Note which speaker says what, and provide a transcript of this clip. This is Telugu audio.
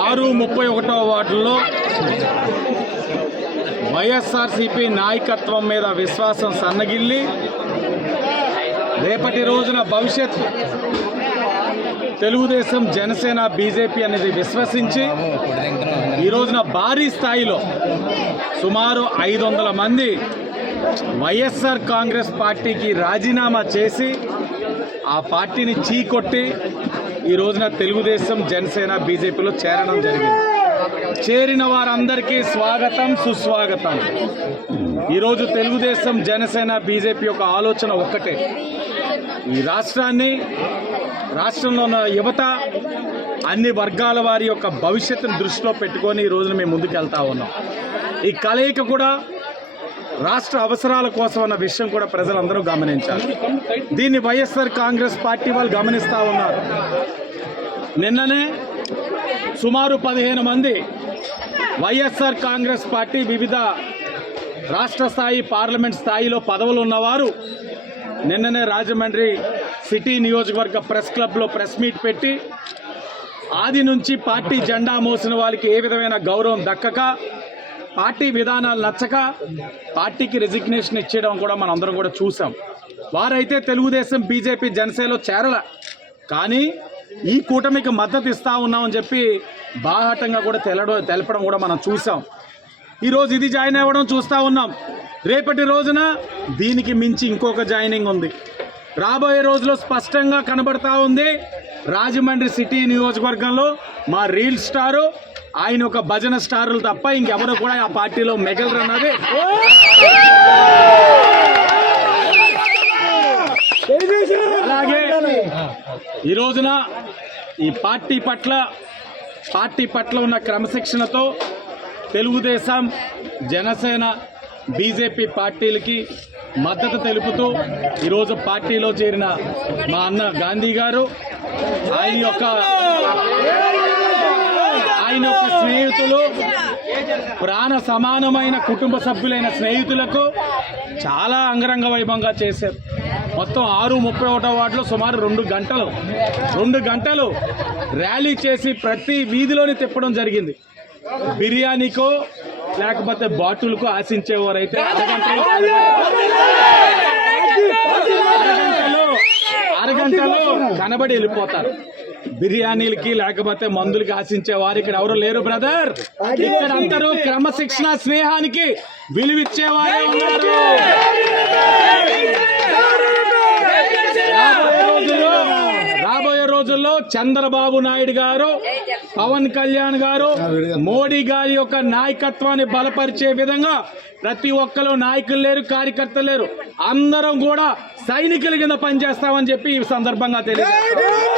Speaker 1: ఆరు ముప్పై ఒకటో వార్డులో వైఎస్ఆర్సిపి నాయకత్వం మీద విశ్వాసం సన్నగిల్లి. రేపటి రోజున భవిష్యత్ తెలుగుదేశం జనసేన బీజేపీ అనేది విశ్వసించి ఈ రోజున భారీ స్థాయిలో సుమారు ఐదు వందల మంది వైఎస్ఆర్ కాంగ్రెస్ పార్టీకి రాజీనామా చేసి ఆ పార్టీని చీకొట్టి ఈ రోజున తెలుగుదేశం జనసేన బీజేపీలో చేరడం జరిగింది. చేరిన వారందరికీ స్వాగతం సుస్వాగతం. ఈరోజు తెలుగుదేశం జనసేన బీజేపీ యొక్క ఆలోచన ఒక్కటే. ఈ రాష్ట్రాన్ని రాష్ట్రంలో ఉన్న యువత అన్ని వర్గాల వారి యొక్క భవిష్యత్తును దృష్టిలో పెట్టుకొని ఈ రోజున మేము ముందుకు వెళ్తా ఉన్నాం. ఈ కలయిక కూడా రాష్ట్ర అవసరాల కోసం అన్న విషయం కూడా ప్రజలందరూ గమనించాలి. దీన్ని వైఎస్ఆర్ కాంగ్రెస్ పార్టీ వాళ్ళు గమనిస్తూ ఉన్నారు. నిన్ననే సుమారు పదిహేను మంది వైఎస్ఆర్ కాంగ్రెస్ పార్టీ వివిధ రాష్ట్ర స్థాయి పార్లమెంట్ స్థాయిలో పదవులు ఉన్నవారు నిన్ననే రాజమండ్రి సిటీ నియోజకవర్గ ప్రెస్ క్లబ్లో ప్రెస్ మీట్ పెట్టి ఆది నుంచి పార్టీ జెండా మోసిన వాళ్ళకి ఏ విధమైన గౌరవం దక్కక పార్టీ విధానాలు నచ్చక పార్టీకి రెసిగ్నేషన్ ఇచ్చేయడం కూడా మనం అందరం కూడా చూసాం. వారైతే తెలుగుదేశం బీజేపీ జనసేనలో చేరల. కానీ ఈ కూటమికి మద్దతు ఇస్తా ఉన్నామని చెప్పి బాహటంగా కూడా తెలడం తెలపడం కూడా మనం చూసాం. ఈరోజు ఇది జాయిన్ అవ్వడం చూస్తూ ఉన్నాం. రేపటి రోజున దీనికి మించి ఇంకొక జాయినింగ్ ఉంది. రాబోయే రోజుల్లో స్పష్టంగా కనబడతా ఉంది రాజమండ్రి సిటీ నియోజకవర్గంలో మా రీల్ స్టారు ఆయన ఒక భజన స్టారులు తప్ప ఇంకెవరు కూడా ఆ పార్టీలో మెగలరు అన్నది అలాగే ఈ రోజున ఈ పార్టీ పట్ల పార్టీ పట్ల ఉన్న క్రమశిక్షణతో తెలుగుదేశం జనసేన బీజేపీ పార్టీలకి మద్దతు తెలుపుతూ ఈరోజు పార్టీలో చేరిన మా అన్న గాంధీ గారు ఆయన యొక్క స్నేహితులు ప్రాణ సమానమైన కుటుంబ సభ్యులైన స్నేహితులకు చాలా అంగరంగ వైభవంగా చేశారు. మొత్తం ఆరు ముప్పై ఒకటో వార్డులో సుమారు రెండు గంటలు రెండు గంటలు ర్యాలీ చేసి ప్రతి వీధిలోని తిప్పడం జరిగింది. బిర్యానీకో లేకపోతే బాటిల్కో ఆశించేవారైతే అరగంటలో అరగంటలో కనబడి వెళ్ళిపోతారు. బిర్యానీలకి లేకపోతే మందులకి ఆశించే వారు ఇక్కడ ఎవరు లేరు బ్రదర్ ఇక్కడ అందరూ క్రమశిక్షణ స్నేహానికి విలువిచ్చేవారే ఉన్నారు రాబోయే రోజుల్లో చంద్రబాబు నాయుడు గారు పవన్ కళ్యాణ్ గారు మోడీ గారి యొక్క నాయకత్వాన్ని బలపరిచే విధంగా ప్రతి ఒక్కరు నాయకులు లేరు కార్యకర్తలు లేరు అందరం కూడా సైనికుల కింద పనిచేస్తామని చెప్పి ఈ సందర్భంగా తెలియదు